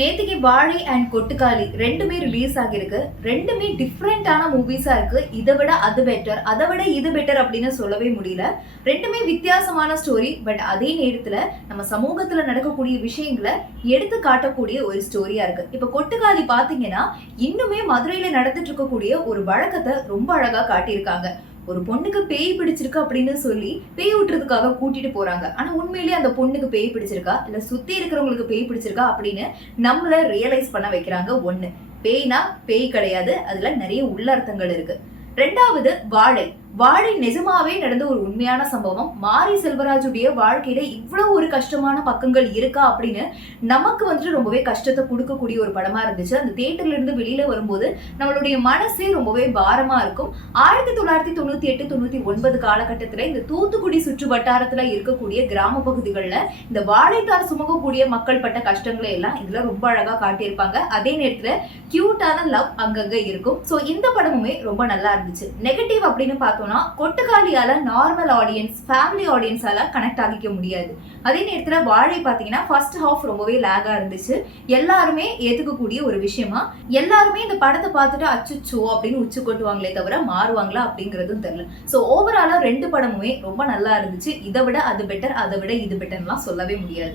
நேத்திக்கு வாழை அண்ட் கொட்டுக்காளி ரெண்டுமே ரிலீஸ் ஆகியிருக்கு. ரெண்டுமே டிஃப்ரெண்டான மூவிஸா இருக்கு. இதை விட அது பெட்டர் அதை விட இது பெட்டர் அப்படின்னு சொல்லவே முடியல. ரெண்டுமே வித்தியாசமான ஸ்டோரி பட் அதே நேரத்துல நம்ம சமூகத்துல நடக்கக்கூடிய விஷயங்களை எடுத்து காட்டக்கூடிய ஒரு ஸ்டோரியா இருக்கு. இப்ப கொட்டுக்காளி பாத்தீங்கன்னா இன்னுமே மதுரையில நடந்துட்டு இருக்கக்கூடிய ஒரு வழக்கத்தை ரொம்ப அழகா காட்டியிருக்காங்க. ஒரு பொண்ணுக்கு பேய் பிடிச்சிருக்கு அப்படின்னு சொல்லி பேய் விட்டுறதுக்காக கூட்டிட்டு போறாங்க. ஆனா உண்மையிலேயே அந்த பொண்ணுக்கு பேய் பிடிச்சிருக்கா? இல்ல சுத்தி இருக்கிறவங்களுக்கு பேய் பிடிச்சிருக்கா அப்படின்னு நம்மள ரியலைஸ் பண்ண வைக்கிறாங்க ஒண்ணு. பேய்னா பேய் கிடையாது. அதுல நிறைய உள்ளர்த்தங்கள் இருக்கு. ரெண்டாவது வாழை. வாழை நிஜமாவே நடந்த ஒரு உண்மையான சம்பவம். மாரி செல்வராஜுடைய வாழ்க்கையில இவ்வளவு ஒரு கஷ்டமான பக்கங்கள் இருக்கா அப்படின்னு நமக்கு வந்துட்டு ரொம்பவே கஷ்டத்தை கொடுக்கக்கூடிய ஒரு படமா இருந்துச்சு. அந்த தியேட்டர்ல இருந்து வெளியில வரும்போது நம்மளுடைய மனசே ரொம்பவே பாரமா இருக்கும். ஆயிரத்தி தொள்ளாயிரத்தி தொண்ணூத்தி எட்டு தொண்ணூத்தி ஒன்பது காலகட்டத்துல இந்த தூத்துக்குடி சுற்று வட்டாரத்துல இருக்கக்கூடிய கிராம பகுதிகளில் இந்த வாழைத்தார் சுமக்கக்கூடிய மக்கள் பட்ட கஷ்டங்களை எல்லாம் இதுல ரொம்ப அழகா காட்டியிருப்பாங்க. அதே நேரத்துல கியூட்டான லவ் அங்கங்க இருக்கும். சோ இந்த படமுமே ரொம்ப நல்லா இருந்துச்சு. நெகட்டிவ் அப்படின்னு பார்த்தோம்னா கொட்டுக்காளியால நார்மல் ஆடியன்ஸ் ஃபேமிலி ஆடியன்ஸால கனெக்ட் ஆகிக்க முடியாது. அதே நேரத்துல வாழை பாத்தீங்கன்னா ஃபர்ஸ்ட் ஹாஃப் ரொம்பவே லேகா இருந்துச்சு. எல்லாருமே ஏத்துக்கக்கூடிய ஒரு விஷயமா? எல்லாருமே இந்த படத்தை பார்த்துட்டு அச்சுச்சோ அப்படின்னு உச்சு கொட்டுவாங்களே தவிர மாறுவாங்களா அப்படிங்கறதும் தெரியல. சோ ஓவராலா ரெண்டு படமுமே ரொம்ப நல்லா இருந்துச்சு. இதை விட அது பெட்டர் அதை விட இது பெட்டர்லாம் சொல்லவே முடியாது.